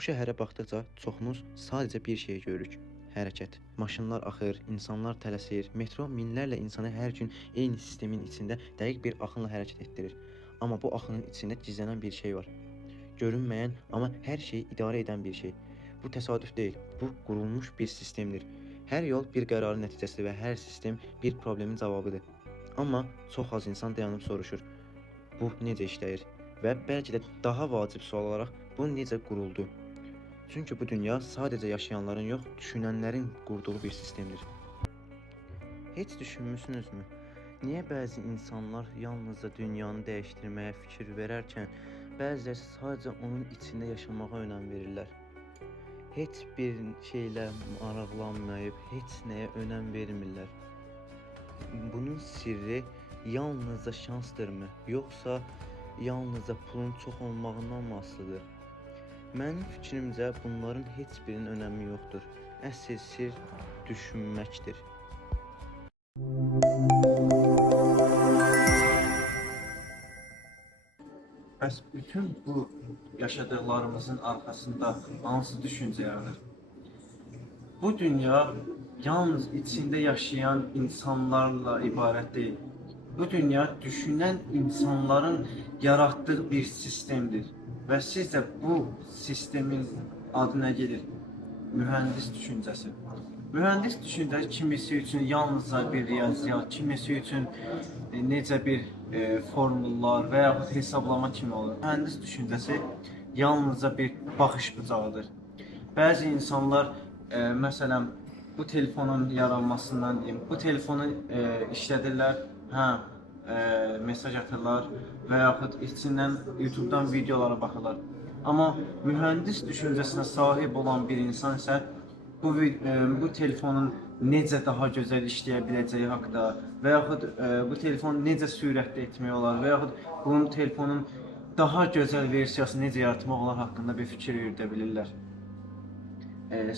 Bu şəhərə baxdıqca çoxumuz sadəcə bir şey görürük: hərəkət. Maşınlar axır, insanlar tələsir, metro minlərlə insanı hər gün eyni sistemin içində dəqiq bir axınla hərəkət etdirir. Amma bu axının içində gizlənən bir şey var. Görünməyən, amma hər şeyi idarə edən bir şey. Bu təsadüf deyil, bu qurulmuş bir sistemdir. Hər yol bir qərarın nəticəsidir və hər sistem bir problemin cavabıdır. Amma çox az insan dayanıb soruşur: bu necə işləyir? Və bəlkə də daha vacib sual olaraq, bu necə quruldu? Çünki bu dünya sadəcə yaşayanların yox, düşünənlərin qurduğu bir sistemdir. Heç düşünmüsünüzmü? Niyə bəzi insanlar yalnızca dünyanı dəyişdirməyə fikir verərkən, bəziləri sadəcə onun içində yaşamağa önəm verirlər? Heç bir şeylə maraqlanmayıb, heç nəyə önəm vermirlər. Bunun sirri yalnızca şansdırmı, yoxsa yalnızca pulun çox olmağından mı asılıdır? Mənim fikrimcə bunların heç birinin önəmi yoxdur. Əsl sir düşünməkdir. Bəs bütün bu yaşadıklarımızın arxasında hansı düşüncə yaranır? Bu dünya yalnız içində yaşayan insanlarla ibarət deyil. Bu dünya düşünən insanların yaratdığı bir sistemdir. Və sizcə bu sistemin adı nə gedir? Mühəndis düşüncəsi. Mühəndis düşüncəsi kimisi üçün yalnızca bir riyaziyyat, kimisi üçün necə bir formullar və yaxud hesablama kimi olur. Mühəndis düşüncəsi yalnızca bir baxış bucağıdır. Bəzi insanlar məsələn bu telefonun yaranmasından deyim, bu telefonu işlədirlər, mesaj atırlar və yaxud içindən YouTube'dan videolara baxırlar. Amma mühəndis düşüncəsinə sahib olan bir insan isə bu telefonun necə daha gözəl işləyə biləcəyi haqqında və yaxud bu telefonu necə sürətli etmək olar və yaxud bunun telefonun daha gözəl versiyasını necə yaratmaq olar haqqında bir fikir yürüdə bilirlər.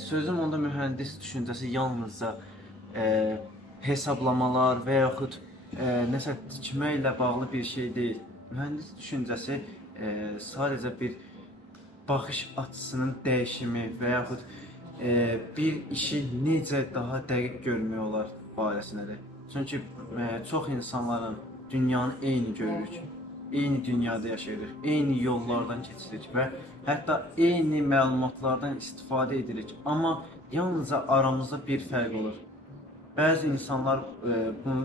Sözüm onda mühəndis düşüncəsi yalnızca hesablamalar və yaxud nəsə tikməklə bağlı bir şey deyil. Mühəndis düşüncəsi sadəcə bir baxış açısının dəyişimi və yaxud bir işi necə daha dəqiq görmək olar barəsindədir. Çünki çox insanların dünyanı eyni görürük, eyni dünyada yaşayırıq, eyni yollardan keçirik və hətta eyni məlumatlardan istifadə edirik. Amma yalnızca aramızda bir fərq olur. Bəzi insanlar bu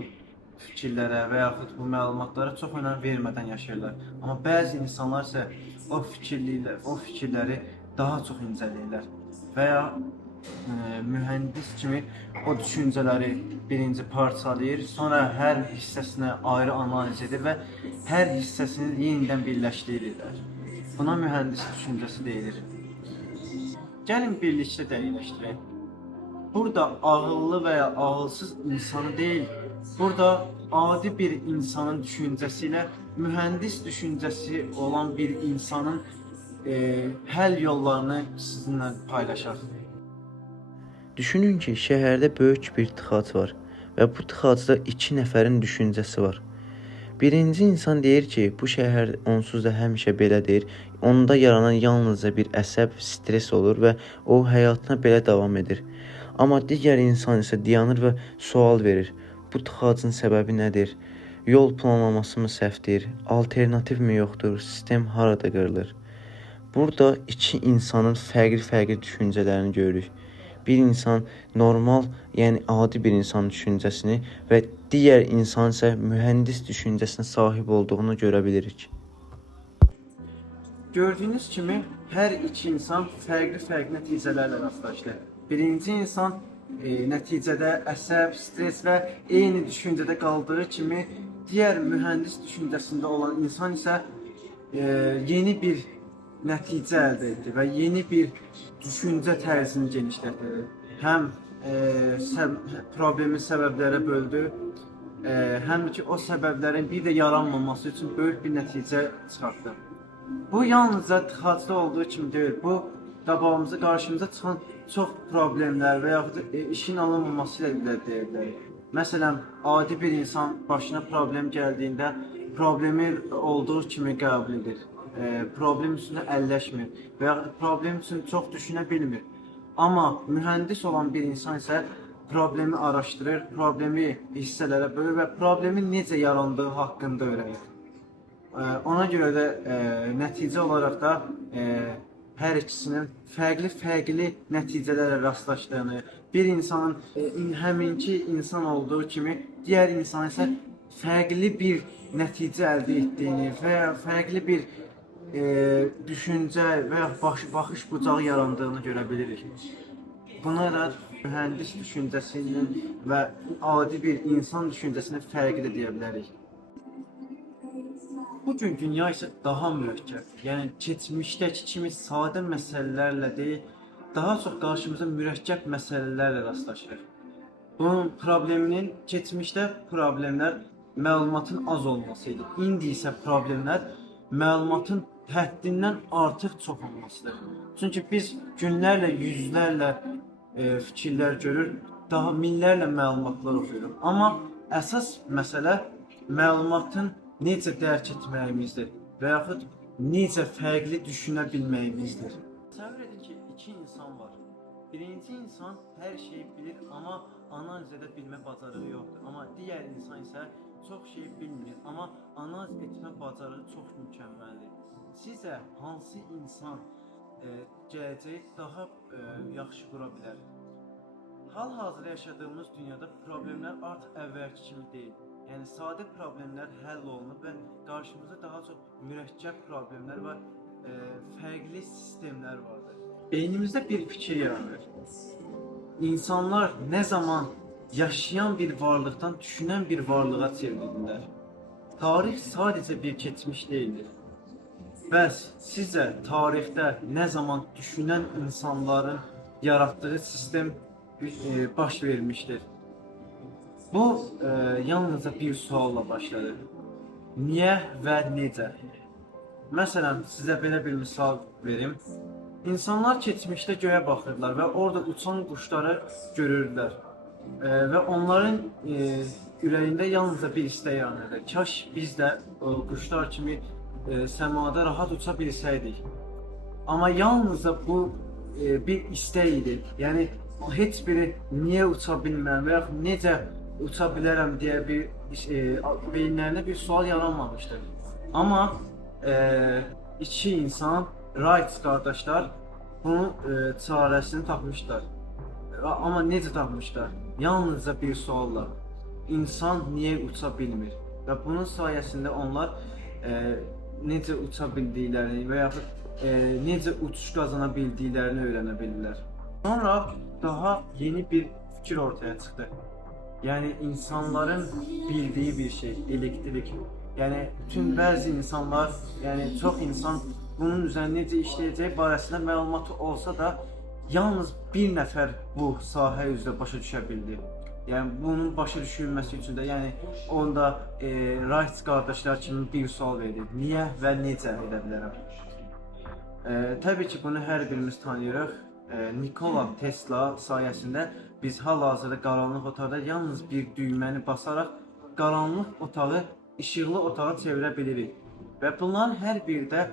fikirlərə və yaxud bu məlumatlara çox önəm vermədən yaşayırlar. Amma bəzi insanlar isə o fikirləri daha çox incələyirlər və ya mühəndis kimi o düşüncələri birinci parçalayır, sonra hər hissəsinə ayrı analiz edir və hər hissəsini yenidən birləşdirirlər. Buna mühəndis düşüncəsi deyilir. Gəlin birlikdə dəqiqləşdirək. Burada ağıllı və ya ağılsız insanı deyil, burada adi bir insanın düşüncəsi ilə mühəndis düşüncəsi olan bir insanın həll yollarını sizinlə paylaşaq. Düşünün ki, şəhərdə böyük bir tıxac var və bu tıxacda 2 nəfərin düşüncəsi var. Birinci insan deyir ki, bu şəhər onsuz da həmişə belədir, onda yaranan yalnızca bir əsəb, stres olur və o həyatına belə davam edir. Amma digər insan isə dayanır və sual verir: bu tıxacın səbəbi nədir? Yol planlaması mı səhvdir? Alternativ mi yoxdur? Sistem harada qırılır? Burada 2 insanın fərqli düşüncələrini görürük. Bir insan normal, yəni adi bir insan düşüncəsini və digər insan isə mühəndis düşüncəsinə sahib olduğunu görə bilirik. Gördüyünüz kimi hər iki insan fərqli nəticələrlə rastlaşdı. Birinci insan nəticədə əsəb, stres və eyni düşüncədə qaldığı kimi, digər mühəndis düşüncəsində olan insan isə yeni bir nəticə əldə etdi və yeni bir düşüncə tərzini genişlətdi. Həm problemin səbəblərə böldü, həm də ki o səbəblərin bir də yaranmaması üçün böyük bir nəticə çıxartdı. Bu yalnızca tıxacda olduğu kimi deyil, bu qarşımıza çıxan çox problemlər və yaxud işin alınmaması ilə deyə bilərik. Məsələn, adi bir insan başına problem gəldiyində problemi olduğu kimi qəbul edir. problem üstündə əlləşmir və ya problem üçün çox düşünə bilmir. Amma mühəndis olan bir insan isə problemi araşdırır, problemi hissələrə bölür və problemin necə yarandığı haqqında öyrənir. Ona görə də nəticə olaraq da hər ikisinin fərqli nəticələrə rastlaşdığını, bir insanın həminki insan olduğu kimi digər insan isə fərqli bir nəticə əldə etdiyini və ya fərqli bir düşüncə və ya baxış bucağı yarandığını görə bilirik. Buna da mühəndis düşüncəsinin və adi bir insan düşüncəsinin fərqi də deyə bilərik. Bugün dünya isə daha mürəkkəb, yəni keçmişdəki kimi sadə məsələlərlə deyil, daha çox qarşımıza mürəkkəb məsələlərlə rastlaşırıq. Bunun probleminin keçmişdə problemlər məlumatın az olması idi. İndi isə problemlər məlumatın həddindən artıq çox olmasıdır. Çünki biz günlərlə, yüzlərlə fikirlər görür, daha minlərlə məlumatlar oxuyuruq. Amma əsas məsələ məlumatın necə dərk etməyimizdir və yaxud necə fərqli düşünə bilməyimizdir. Təsəvvür edin ki, iki insan var. Birinci insan hər şeyi bilir, amma analiz edə bilmə bacarığı yoxdur. Amma digər insan isə çox şey bilmir, amma analiz etmə bacarığı çox mükəmməldir. Sizə hansı insan gələcəyi daha yaxşı qura bilər? Hal-hazırda yaşadığımız dünyada problemlər artıq əvvəlki kimi deyil. Yəni sadə problemlər həll olunub və qarşımızda daha çox mürəkkəb problemlər və fərqli sistemlər vardır. Beynimizdə bir fikir yaranır. İnsanlar nə zaman yaşayan bir varlıqdan düşünən bir varlığa çevrildilər. Tarix sadəcə bir keçmiş deyildir. Bəs sizə tarixdə nə zaman düşünən insanların yaratdığı sistem baş vermişdir? Bu yalnızca bir sualla başladı. Niyə və necə? Məsələn, sizə belə bir misal verim. İnsanlar keçmişdə göyə baxırlar və orada uçan quşları görürdülər. Və onların ürəyində yalnızca bir istək yaranırdı. Kaş biz də quşlar kimi səmada rahat uça bilsəydik. Amma yalnızca bu bir istək idi. Yəni heç biri niyə uça bilmirəm və ya necə uça bilərəm deyə bir beyinlərində bir sual yaranmamışdır. Amma iki insan, Wright qardaşlar bunun çarəsini tapmışlar. Amma necə tapmışlar? Yalnızca bir sualla. İnsan niyə uça bilmir? Və bunun sayəsində onlar necə uça bildiklərini və yaxud necə uçuş qazana bildiklərini öyrənə bildilər. Sonra daha yeni bir fikir ortaya çıxdı. Yəni insanların bildiyi bir şey, elektrik. Yəni bütün bəzi insanlar, yəni çox insan bunun üzərində necə işləyəcəyi barəsində məlumatı olsa da, yalnız bir nəfər bu sahə üzrə başa düşə bildi. Yəni bunun başa düşülməsi üçün də, yəni onda Wright qardaşlar kimi bir sual verdi. Niyə və necə edə bilərəm? Təbii ki, bunu hər birimiz tanıyırıq. Nikola Tesla sayəsində biz hal-hazırda qaranlıq otaqda yalnız bir düyməni basaraq qaranlıq otağı işıqlı otağa çevirə bilirik. Və bunların hər biri də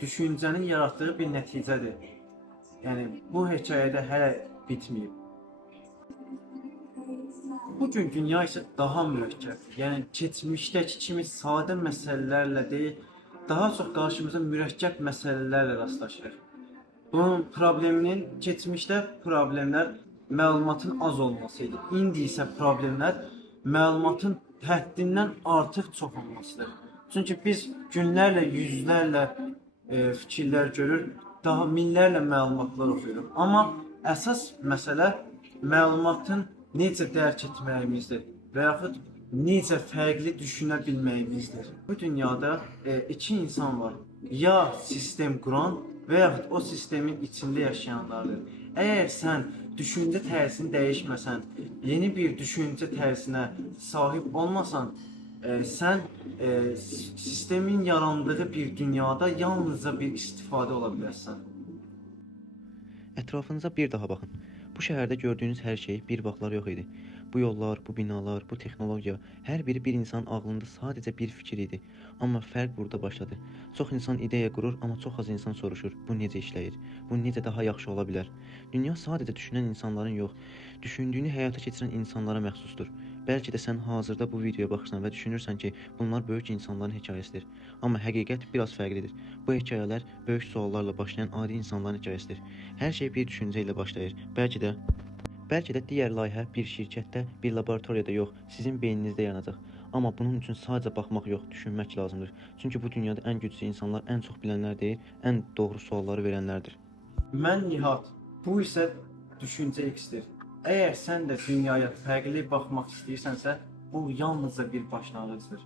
düşüncənin yaratdığı bir nəticədir. Yəni bu hekayədə hələ bitməyib. Bugün dünya isə daha mürəkkəb, yəni keçmişdəki kimi sadə məsələlərlə deyil, daha çox qarşımıza mürəkkəb məsələlərlə rastlaşırıq. Bunun probleminin keçmişdə problemlər məlumatın az olması idi. İndi isə problemlər məlumatın həddindən artıq çox olmasıdır. Çünki biz günlərlə, yüzlərlə fikirlər görür, daha minlərlə məlumatlar oxuyuruq. Amma əsas məsələ məlumatın necə dərk etməyimizdir və yaxud necə fərqli düşünə bilməyimizdir. Bu dünyada iki insan var. Ya sistem quran və yaxud o sistemin içində yaşayanlardır. Əgər sən düşüncə tərzini dəyişməsən, yeni bir düşüncə tərzinə sahib olmasan, sən sistemin yarandığı bir dünyada yalnızca bir istifadə ola bilərsən. Ətrafınıza bir daha baxın. Bu şəhərdə gördüyünüz hər şey bir vaxtlar yox idi. Bu yollar, bu binalar, bu texnologiya, hər biri bir insanın ağlında sadəcə bir fikir idi. Amma fərq burada başladı. Çox insan ideya qurur, amma çox az insan soruşur. Bu necə işləyir? Bu necə daha yaxşı ola bilər? Dünya sadəcə düşünən insanların yox, düşündüyünü həyata keçirən insanlara məxsusdur. Bəlkə də sən hazırda bu videoya baxırsan və düşünürsən ki, bunlar böyük insanların hekayəsidir. Amma həqiqət biraz fərqlidir. Bu hekayələr böyük suallarla başlayan adi insanların hekayəsidir. Hər şey bir düşüncə ilə başlayır. Bəlkə də digər layihə bir şirkətdə, bir laboratoriyada yox, sizin beyninizdə yanacaq. Amma bunun üçün sadəcə baxmaq yox, düşünmək lazımdır. Çünki bu dünyada ən güclü insanlar ən çox bilənlər deyil, ən doğru sualları verənlərdir. Mən Nihat. Bu isə Düşüncə X-dir. Əgər sən də dünyaya fərqli baxmaq istəyirsənsə, bu yalnızca bir başlanğıcdır.